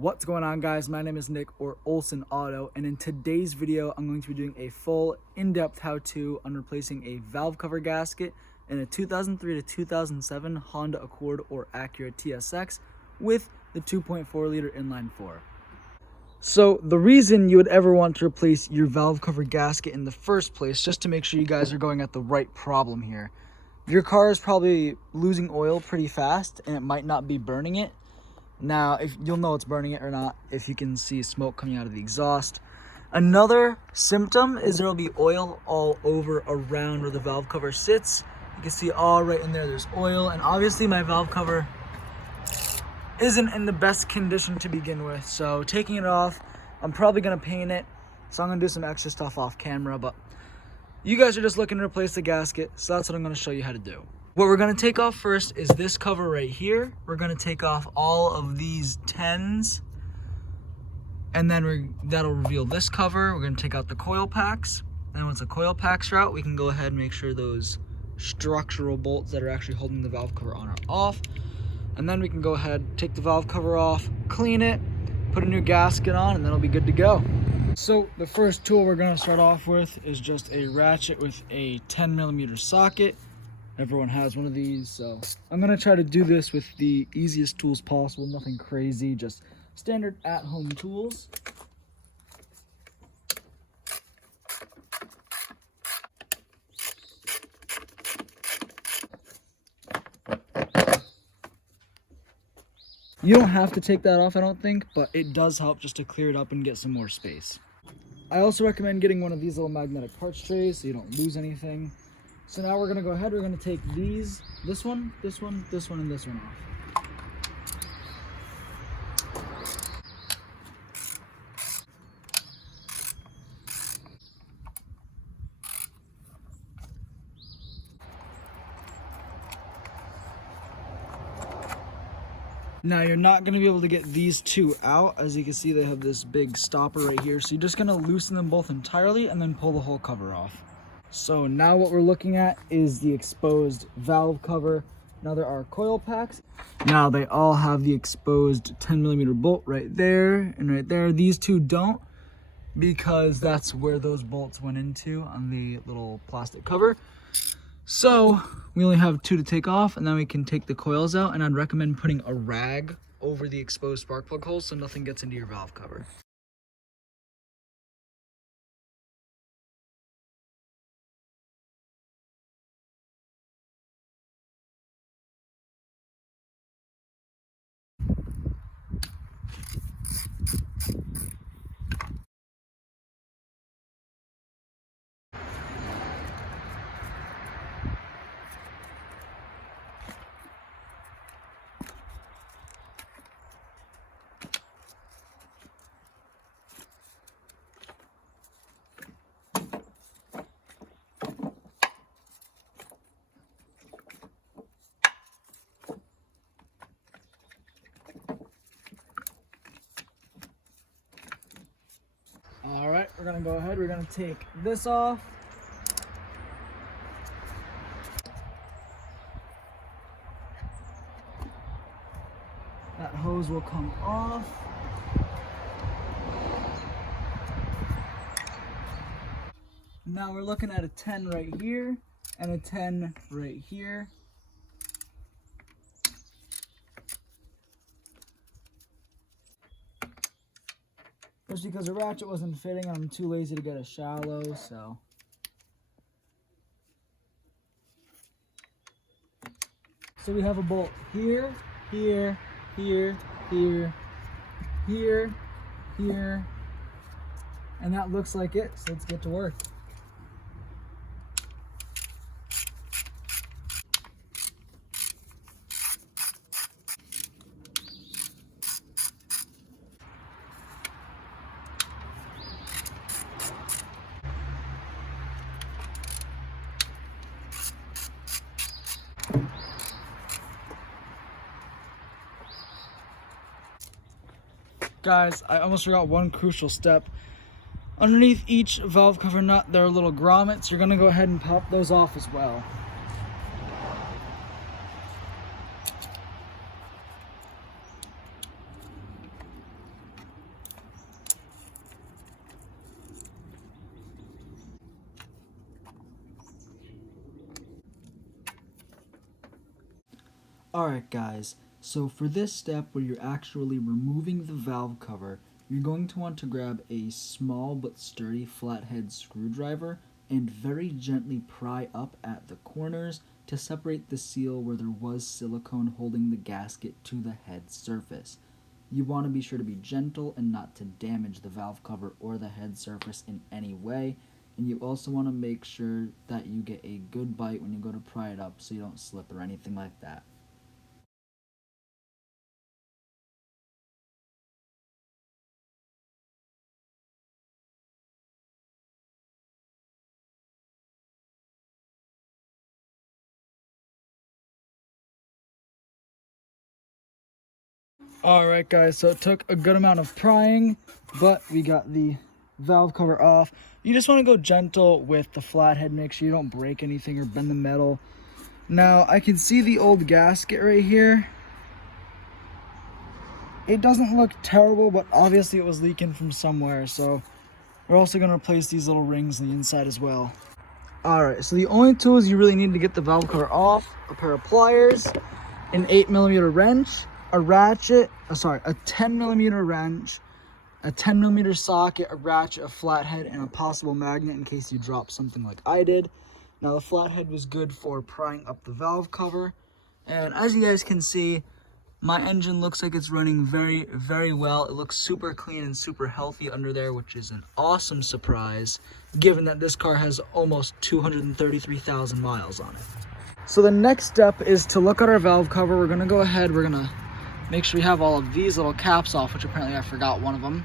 What's going on, guys? My name is Nick, or Olson Auto, and in today's video I'm going to be doing a full in-depth how-to on replacing a valve cover gasket in a 2003 to 2007 Honda Accord or Acura TSX with the 2.4 liter inline 4. So the reason you would ever want to replace your valve cover gasket in the first place, just to make sure you guys are going at the right problem here. Your car is probably losing oil pretty fast and it might not be burning it. Now, if you'll know it's burning it or not if you can see smoke coming out of the exhaust. Another symptom is there will be oil all over around where the valve cover sits. You can see all right in there, there's oil, and obviously my valve cover isn't in the best condition to begin with. So taking it off, I'm probably gonna paint it. So I'm gonna do some extra stuff off camera, but you guys are just looking to replace the gasket, so that's what I'm gonna show you how to do. What we're gonna take off first is this cover right here. We're gonna take off all of these 10s, and then that'll reveal this cover. We're gonna take out the coil packs. And once the coil packs are out, we can go ahead and make sure those structural bolts that are actually holding the valve cover on are off. And then we can go ahead, take the valve cover off, clean it, put a new gasket on, and then it'll be good to go. So the first tool we're gonna start off with is just a ratchet with a 10mm socket. Everyone has one of these, so I'm gonna try to do this with the easiest tools possible, nothing crazy, just standard at-home tools. You don't have to take that off, I don't think, but it does help just to clear it up and get some more space. I also recommend getting one of these little magnetic parts trays so you don't lose anything. So now we're gonna go ahead, we're gonna take these, this one, this one, this one, and this one off. Now you're not gonna be able to get these two out. As you can see, they have this big stopper right here. So you're just gonna loosen them both entirely and then pull the whole cover off. So now what we're looking at is the exposed valve cover. Now there are coil packs. Now they all have the exposed 10mm bolt right there and right there. These two don't, because that's where those bolts went into on the little plastic cover. So we only have two to take off, and then we can take the coils out, and I'd recommend putting a rag over the exposed spark plug holes so nothing gets into your valve cover. All right, we're gonna go ahead, we're gonna take this off. That hose will come off. Now we're looking at a 10 right here and a 10 right here. Just because the ratchet wasn't fitting, I'm too lazy to get a shallow, so. So we have a bolt here, here, here, here, here, here, and that looks like it, so let's get to work. Guys, I almost forgot one crucial step. Underneath each valve cover nut, there are little grommets. You're gonna go ahead and pop those off as well. Alright guys, so for this step where you're actually removing the valve cover, you're going to want to grab a small but sturdy flathead screwdriver and very gently pry up at the corners to separate the seal where there was silicone holding the gasket to the head surface. You want to be sure to be gentle and not to damage the valve cover or the head surface in any way, and you also want to make sure that you get a good bite when you go to pry it up so you don't slip or anything like that. Alright guys, so it took a good amount of prying, but we got the valve cover off. You just want to go gentle with the flathead, make sure you don't break anything or bend the metal. Now, I can see the old gasket right here. It doesn't look terrible, but obviously it was leaking from somewhere, so we're also going to replace these little rings on the inside as well. Alright, so the only tools you really need to get the valve cover off: a pair of pliers, an 8mm wrench, a ratchet, a 10mm wrench, a 10mm socket, a ratchet, a flathead, and a possible magnet in case you drop something like I did. Now the flathead was good for prying up the valve cover, and as you guys can see, my engine looks like it's running very, very well. It looks super clean and super healthy under there, which is an awesome surprise, given that this car has almost 233,000 miles on it. So the next step is to look at our valve cover. We're gonna go ahead, we're gonna make sure we have all of these little caps off, which apparently I forgot one of them.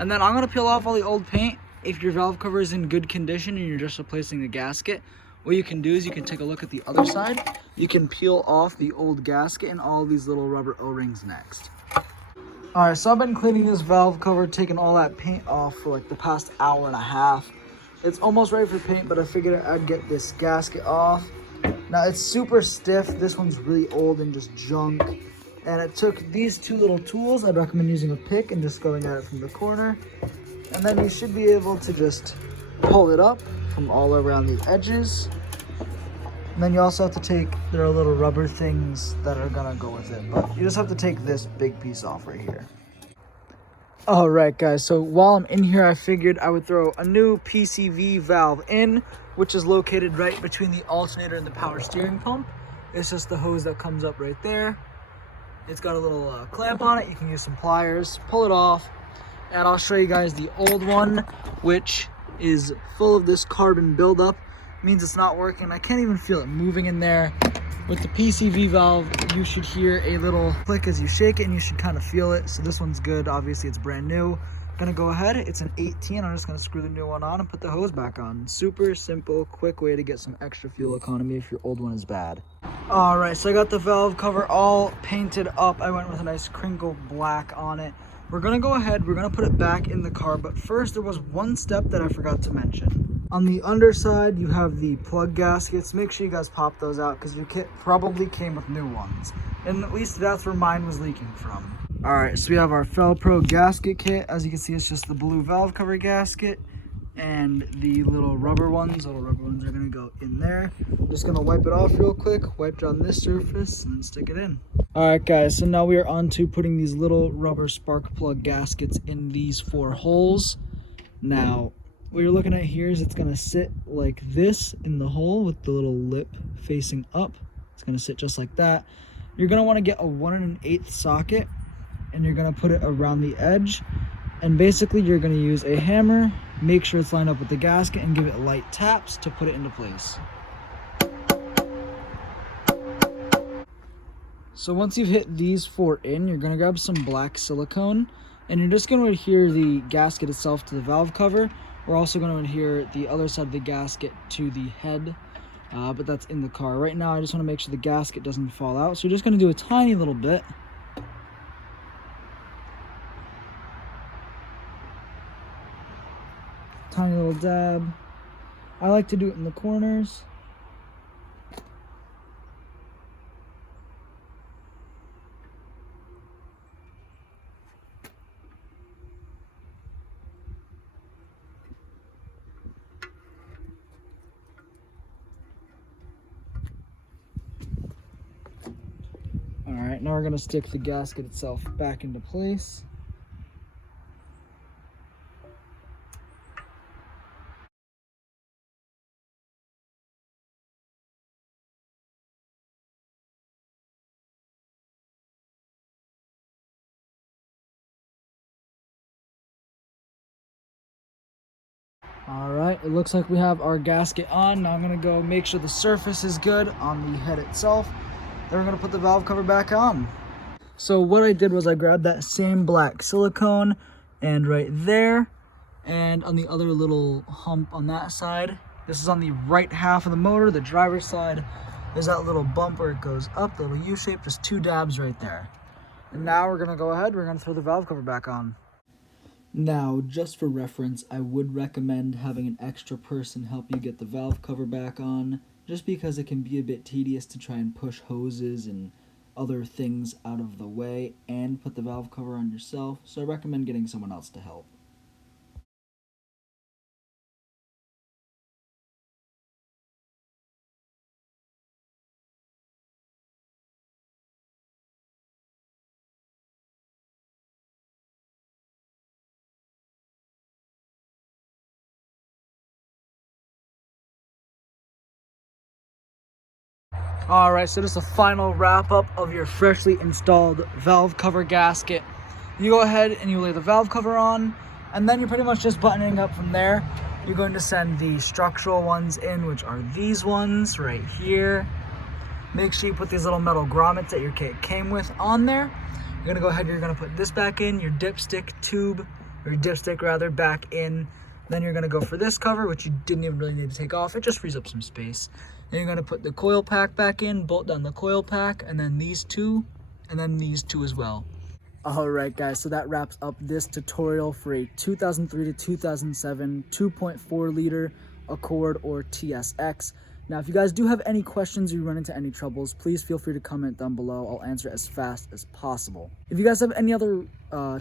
And then I'm gonna peel off all the old paint. If your valve cover is in good condition and you're just replacing the gasket, what you can do is you can take a look at the other side. You can peel off the old gasket and all these little rubber O-rings next. Alright, so I've been cleaning this valve cover, taking all that paint off for like the past hour and a half. It's almost ready for paint, but I figured I'd get this gasket off. Now it's super stiff. This one's really old and just junk. And it took these two little tools. I'd recommend using a pick and just going at it from the corner. And then you should be able to just pull it up from all around the edges. And then you also have to take, there are little rubber things that are gonna go with it, but you just have to take this big piece off right here. All right guys, so while I'm in here, I figured I would throw a new PCV valve in, which is located right between the alternator and the power steering pump. It's just the hose that comes up right there. It's got a little clamp on it. You can use some pliers, pull it off, and I'll show you guys the old one, which is full of this carbon buildup. Means it's not working. I can't even feel it moving in there. With the PCV valve, you should hear a little click as you shake it, and you should kind of feel it. So this one's good. Obviously, it's brand new. Gonna go ahead. It's an 18. I'm just gonna screw the new one on and put the hose back on. Super simple, quick way to get some extra fuel economy if your old one is bad. All right, so I got the valve cover all painted up. I went with a nice crinkle black on it. We're gonna go ahead. We're gonna put it back in the car, but first there was one step that I forgot to mention. On the underside, you have the plug gaskets. Make sure you guys pop those out because your kit probably came with new ones. And at least that's where mine was leaking from. All right, so we have our Felpro gasket kit. As you can see, it's just the blue valve cover gasket. And the little rubber ones are gonna go in there. I'm just gonna wipe it off real quick, wipe down this surface, and then stick it in. All right, guys, so now we are on to putting these little rubber spark plug gaskets in these 4 holes. Now, what you're looking at here is it's gonna sit like this in the hole with the little lip facing up. It's gonna sit just like that. You're gonna wanna get a 1 1/8 socket, and you're gonna put it around the edge. And basically you're gonna use a hammer, make sure it's lined up with the gasket, and give it light taps to put it into place. So once you've hit these 4 in, you're gonna grab some black silicone, and you're just gonna adhere the gasket itself to the valve cover. We're also gonna adhere the other side of the gasket to the head, but that's in the car. Right now I just wanna make sure the gasket doesn't fall out. So you're just gonna do a tiny little bit. Tiny little dab. I like to do it in the corners. now we're gonna stick the gasket itself back into place. All right, it looks like we have our gasket on. Now I'm gonna go make sure the surface is good on the head itself. Then we're gonna put the valve cover back on. So what I did was I grabbed that same black silicone and right there, and on the other little hump on that side. This is on the right half of the motor, the driver's side. There's that little bump where it goes up, the little U-shape, just 2 dabs right there. And now we're gonna go ahead, we're gonna throw the valve cover back on. Now, just for reference, I would recommend having an extra person help you get the valve cover back on, just because it can be a bit tedious to try and push hoses and other things out of the way and put the valve cover on yourself, so I recommend getting someone else to help. All right, so just a final wrap up of your freshly installed valve cover gasket. You go ahead and you lay the valve cover on, and then you're pretty much just buttoning up from there. You're going to send the structural ones in, which are these ones right here. Make sure you put these little metal grommets that your kit came with on there. You're gonna go ahead, you're gonna put this back in, your dipstick tube, or your dipstick rather, back in. Then you're gonna go for this cover, which you didn't even really need to take off. It just frees up some space. Then you're gonna put the coil pack back in, bolt down the coil pack, and then these two, and then these two as well. All right, guys, so that wraps up this tutorial for a 2003 to 2007 2.4 liter Accord or TSX. Now, if you guys do have any questions or you run into any troubles, please feel free to comment down below. I'll answer as fast as possible. If you guys have any other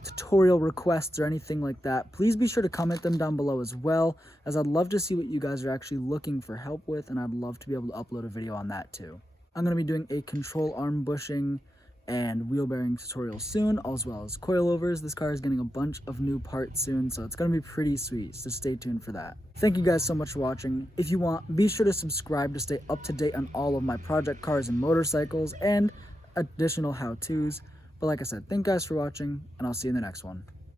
tutorial requests or anything like that, please be sure to comment them down below as well, as I'd love to see what you guys are actually looking for help with, and I'd love to be able to upload a video on that too. I'm going to be doing a control arm bushing and wheel bearing tutorial soon, as well as coilovers. This car is getting a bunch of new parts soon, so it's going to be pretty sweet, so stay tuned for that. Thank you guys so much for watching. If you want, be sure to subscribe to stay up to date on all of my project cars and motorcycles and additional how-tos. But like I said, thank you guys for watching, and I'll see you in the next one.